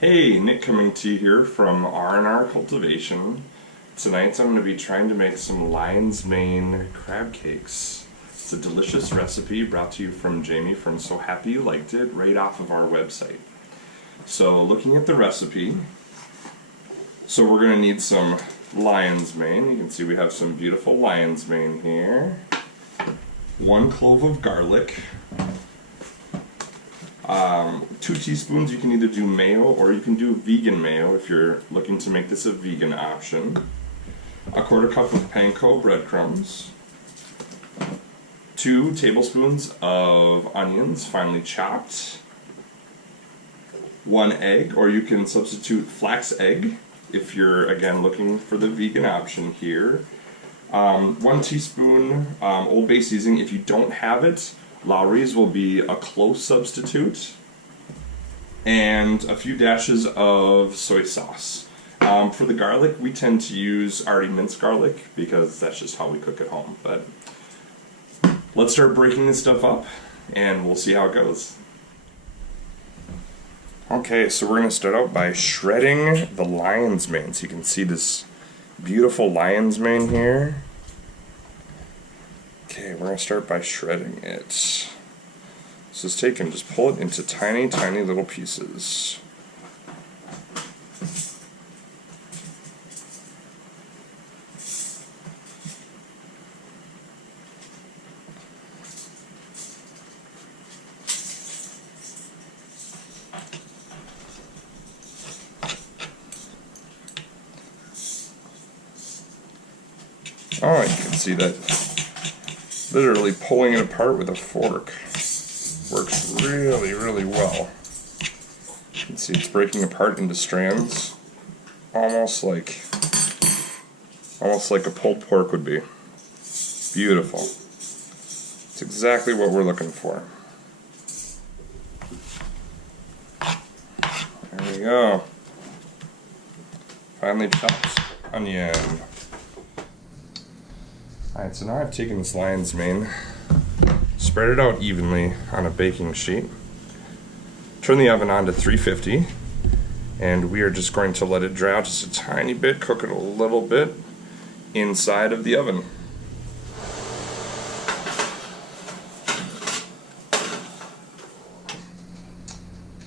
Hey, Nick coming to you here from R&R Cultivation. Tonight I'm going to be trying to make some lion's mane crab cakes. It's a delicious recipe brought to you from Jamie from So Happy You Liked It right off of our website. So looking at the recipe, we're going to need some lion's mane. You can see we have some beautiful lion's mane here. 1 clove of garlic. 2 teaspoons, you can either do mayo or you can do vegan mayo if you're looking to make this a vegan option. 1/4 cup of panko breadcrumbs. 2 tablespoons of onions finely chopped. 1 egg, or you can substitute flax egg if you're again looking for the vegan option here. 1 teaspoon Old Bay seasoning. If you don't have it, Lowry's will be a close substitute, and a few dashes of soy sauce. For the garlic, we tend to use already minced garlic because that's just how we cook at home. But let's start breaking this stuff up and we'll see how it goes. Okay, so we're going to start out by shredding the lion's mane. So you can see this beautiful lion's mane here. Okay, we're going to start by shredding it. So just take and just pull it into tiny, tiny little pieces. Oh, you can see that literally pulling it apart with a fork works really, really well. You can see it's breaking apart into strands, almost like a pulled pork would be. Beautiful. It's exactly what we're looking for. There we go. Finely chopped onion. Alright, so now I've taken this lion's mane, spread it out evenly on a baking sheet, turn the oven on to 350, and we are just going to let it dry out just a tiny bit, cook it a little bit inside of the oven.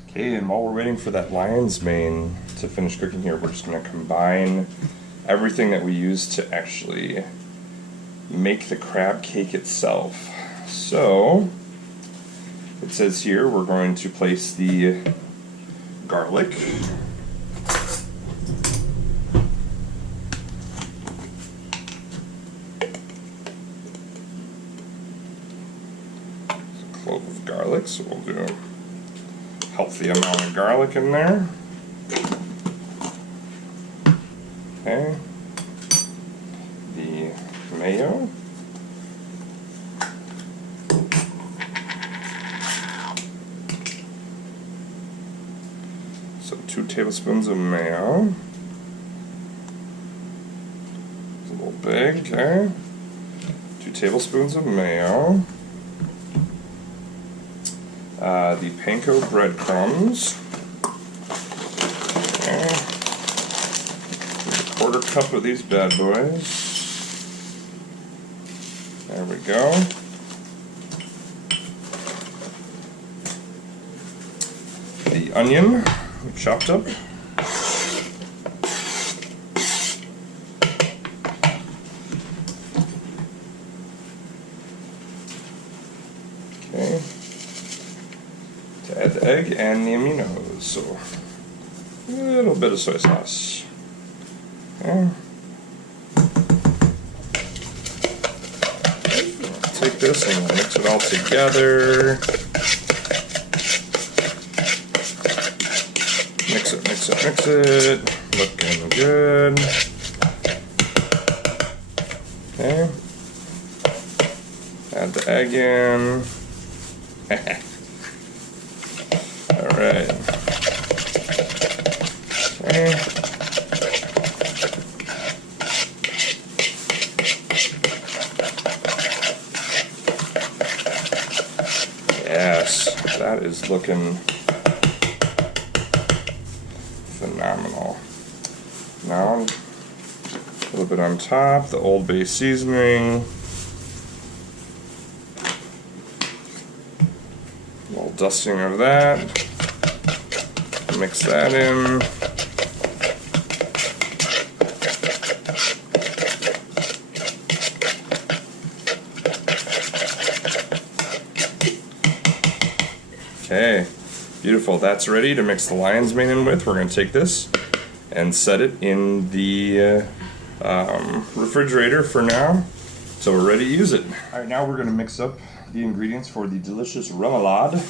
Okay, and while we're waiting for that lion's mane to finish cooking here, we're just going to combine everything that we use to actually make the crab cake itself. So it says here we're going to place the garlic, a clove of garlic, so we'll do a healthy amount of garlic in there. Okay. The mayo. So 2 tablespoons of mayo. It's a little big, okay. 2 tablespoons of mayo. The panko breadcrumbs. Okay. 1/4 cup of these bad boys. There we go. The onion we chopped up. Okay. To add the egg and the aminos, so a little bit of soy sauce. Okay. Take this and mix it all together. Mix it, mix it, mix it. Looking good. Okay. Add the egg in. Alright. Okay. Yes, that is looking on top, the Old Bay seasoning. A little dusting of that. Mix that in. Okay, beautiful. That's ready to mix the lion's mane in with. We're going to take this and set it in the refrigerator for now, so we're ready to use it. Alright, now we're going to mix up the ingredients for the delicious remoulade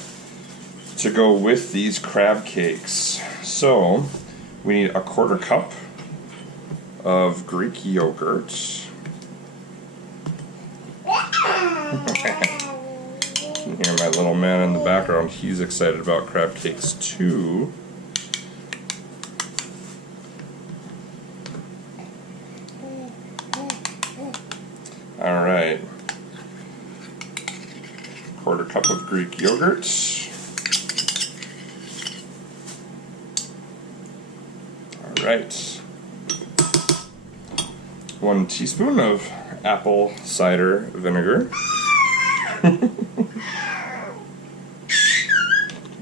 to go with these crab cakes. So, we need a 1/4 cup of Greek yogurt. You can hear my little man in the background. He's excited about crab cakes too. Alright. 1/4 cup of Greek yogurt. Alright. 1 teaspoon of apple cider vinegar.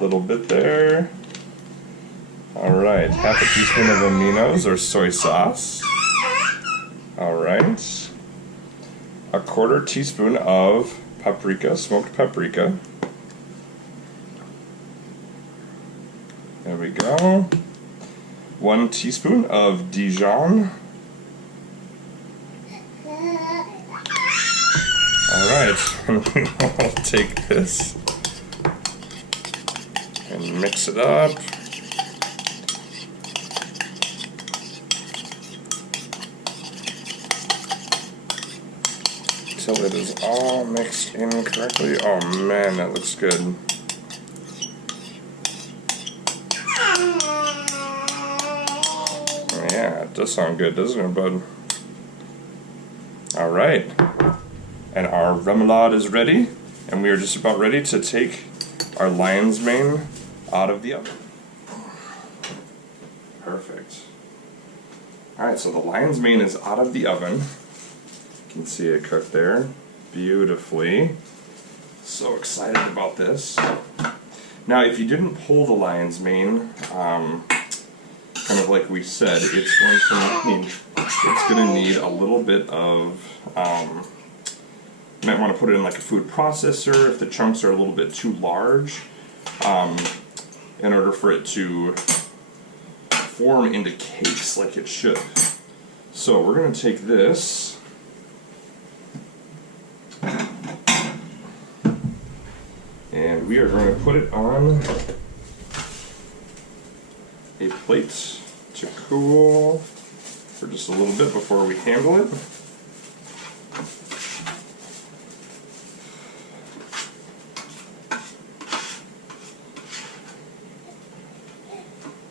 Little bit there. Alright, 1/2 teaspoon of aminos or soy sauce. Alright. 1/4 teaspoon of paprika, smoked paprika. There we go. 1 teaspoon of Dijon. Alright, and we will take this and mix it up. Until it is all mixed in correctly. Oh man, that looks good. Yeah, it does sound good, doesn't it, bud? Alright. And our remoulade is ready, and we are just about ready to take our lion's mane out of the oven. Perfect. Alright, so the lion's mane is out of the oven. You can see it cooked there beautifully. So excited about this. Now, if you didn't pull the lion's mane, kind of like we said, it's going to need a little bit of. You might want to put it in like a food processor if the chunks are a little bit too large, in order for it to form into cakes like it should. So we're going to take this and we are going to put it on a plate to cool for just a little bit before we handle it.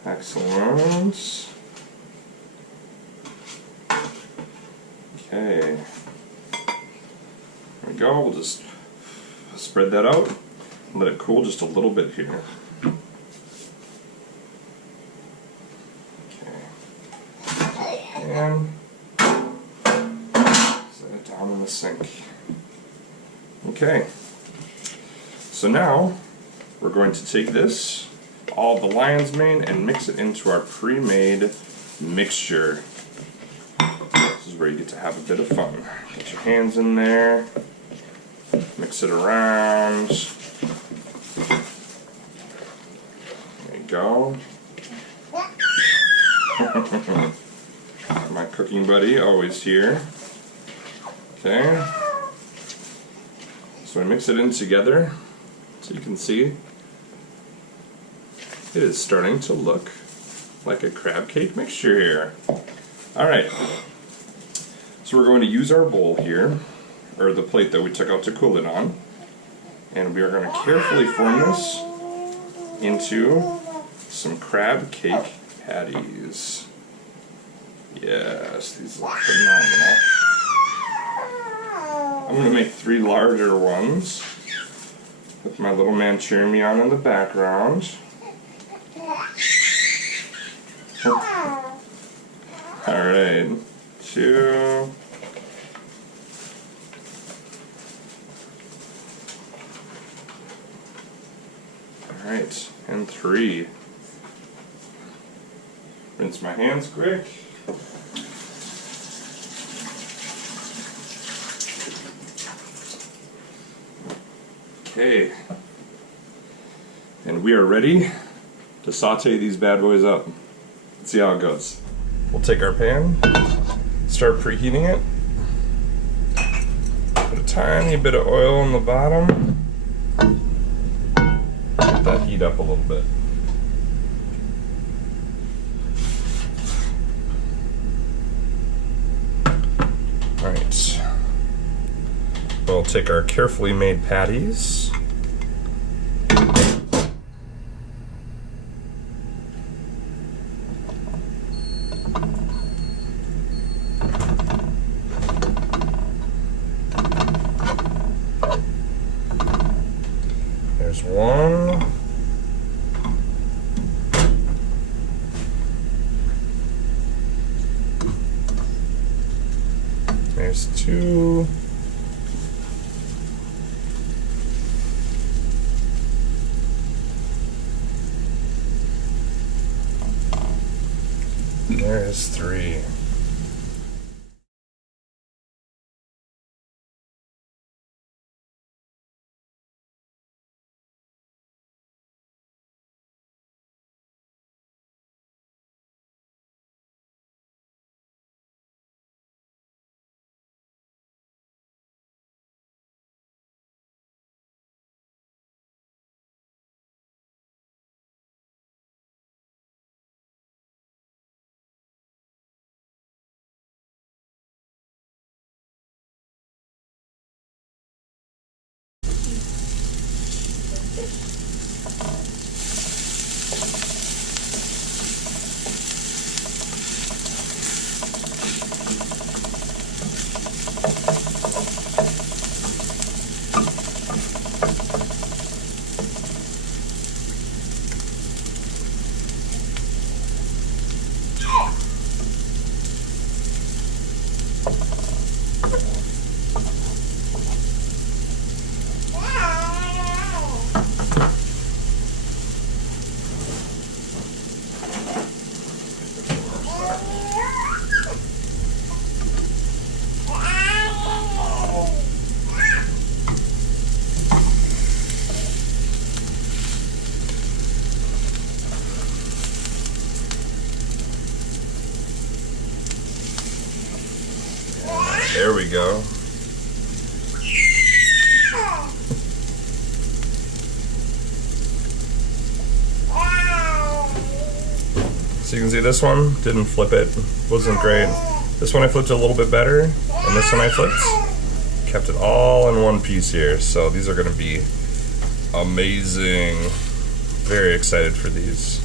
Excellent. Okay. There we go. We'll just spread that out and let it cool just a little bit here. Okay. And set it down in the sink. Okay. So now we're going to take this, all the lion's mane, and mix it into our pre-made mixture. This is where you get to have a bit of fun. Get your hands in there, mix it around. There you go. My cooking buddy, always here. Okay. So I mix it in together, so you can see it is starting to look like a crab cake mixture here. Alright, so we're going to use our bowl here, or the plate that we took out to cool it on, and we are going to carefully form this into some crab cake patties. Yes, these look phenomenal. I'm going to make 3 larger ones with my little man cheering me on in the background. Alright, 2, appetit. Rinse my hands quick. Okay. And we are ready to saute these bad boys up. Let's see how it goes. We'll take our pan, start preheating it. Put a tiny bit of oil in the bottom. Let that heat up a little bit. Alright. We'll take our carefully made patties. There's one. There's two. There is three. There we go. So you can see this one didn't flip it, wasn't great. This one I flipped a little bit better, and this one I flipped. Kept it all in one piece here, so these are gonna be amazing. Very excited for these.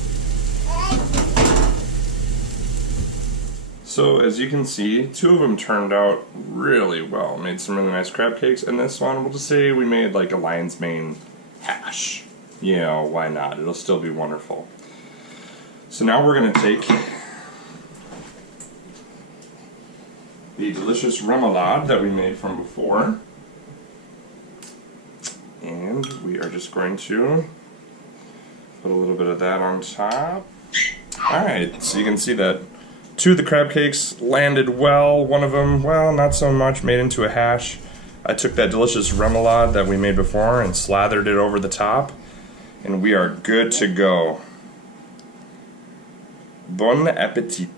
So as you can see, two of them turned out really well. Made some really nice crab cakes, and this one, we'll just say we made like a lion's mane hash. You know, why not? It'll still be wonderful. So now we're gonna take the delicious remoulade that we made from before, and we are just going to put a little bit of that on top. Alright, so you can see that two of the crab cakes landed well. One of them, well, not so much, made into a hash. I took that delicious remoulade that we made before and slathered it over the top, and we are good to go. Bon appetit.